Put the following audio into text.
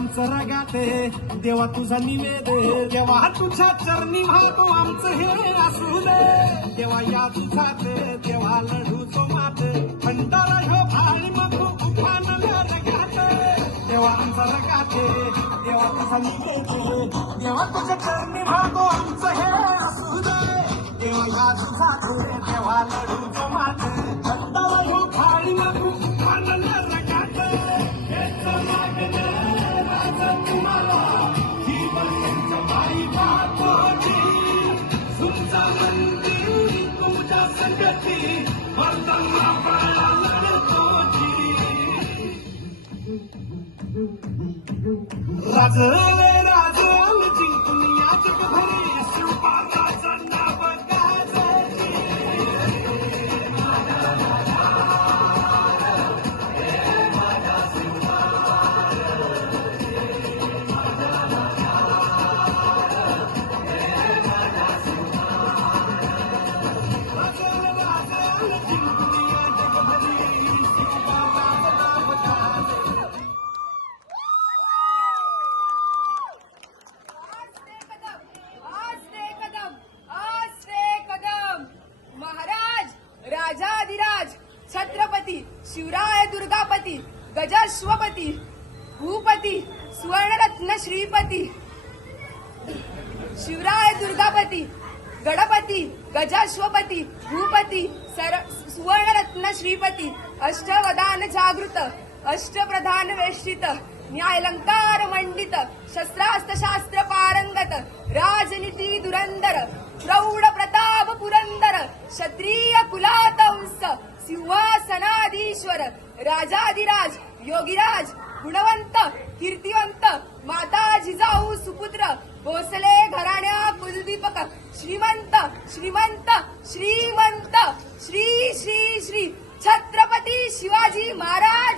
आमचं रगाते देवा तुझा निवेद देवा तुझ्या चरणी वाहतो आमचं हे असू दे देवा या तुझात देवा लढू तो मात भंडारा ह्यो भाळी मग उफानला रगात देवा आमचा रगाते देवा तुझा निवेद देवा तुझ्या चरणी वाहतो आमचं हे असू दे देवा या तुझात देवा लढू तो मात भंडारा ह्यो भाळी मग उफानला रगात राजले राजल जिंकून या जगभरी शिवपालाचा नाव गाजली राजाधिराज छत्रपती शिवराय दुर्गापती गजाश्वपती भूपती सुवर्णरत्न श्रीपती शिवराय दुर्गापती गणपती गजाश्वपती भूपती सुवर्णरत्न श्रीपती अष्टवदान जागृत अष्टप्रधान वेष्टित न्यायलंकार मंडित शस्त्रास्त्र शास्त्र पारंगत राजनीती दुरंदर प्रौढ प्रताप पुरंदर क्षत्रिय कुलातंस सिंहासनाधीश्वर राजाधिराज योगीराज गुणवंत कीर्तिवंत माता जिजाऊ सुपुत्र भोसले घराण्या कुलदीपक श्रीमंत श्रीमंत श्रीमंत श्री श्री श्री छत्रपती शिवाजी महाराज